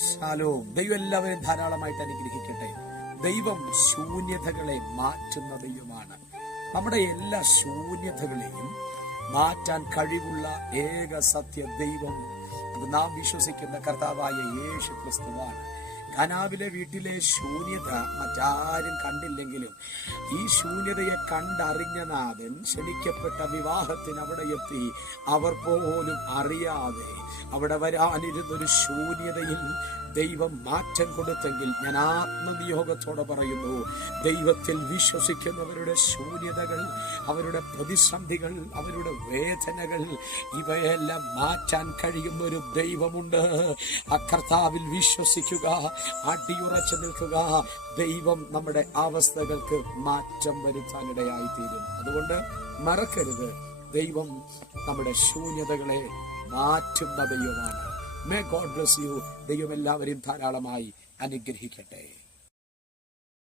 ശാലോം. ദൈവം എല്ലാവരും ധാരാളമായിട്ട് അനുഗ്രഹിക്കട്ടെ. ദൈവം ശൂന്യതകളെ മാറ്റുന്ന ദൈവമാണ്. നമ്മുടെ എല്ലാ ശൂന്യതകളെയും മാറ്റാൻ കഴിവുള്ള ഏക സത്യ ദൈവം നാം വിശ്വസിക്കുന്ന കർത്താവായ യേശു ക്രിസ്തുവാണ്. ഖനാവിലെ വീട്ടിലെ ശൂന്യത മറ്റാരും കണ്ടില്ലെങ്കിലും ഈ ശൂന്യതയെ കണ്ടറിഞ്ഞ നാഥൻ ക്ഷണിക്കപ്പെട്ട വിവാഹത്തിന് അവിടെ എത്തി. അവർ പോലും അറിയാതെ അവിടെ വരാനിരുന്നൊരു ശൂന്യതയിൽ ദൈവം മാറ്റം കൊടുത്തെങ്കിൽ ഞാൻ ആത്മനിയോഗത്തോടെ പറയുന്നു, ദൈവത്തിൽ വിശ്വസിക്കുന്നവരുടെ ശൂന്യതകൾ, അവരുടെ പ്രതിസന്ധികൾ, അവരുടെ വേദനകൾ ഇവയെല്ലാം മാറ്റാൻ കഴിയുന്ന ഒരു ദൈവമുണ്ട്. ആ കർത്താവിൽ വിശ്വസിക്കുക, അടിയുറച്ചു നിൽക്കുക. ദൈവം നമ്മുടെ അവസ്ഥകൾക്ക് മാറ്റം വരുത്താനിടയായിത്തീരും. അതുകൊണ്ട് മറക്കരുത്, ദൈവം നമ്മുടെ ശൂന്യതകളെ മാറ്റുന്ന ദൈവമാണ്. May God bless you. ദൈവം എല്ലാവരെയും ധാരാളമായി അനുഗ്രഹിക്കട്ടെ.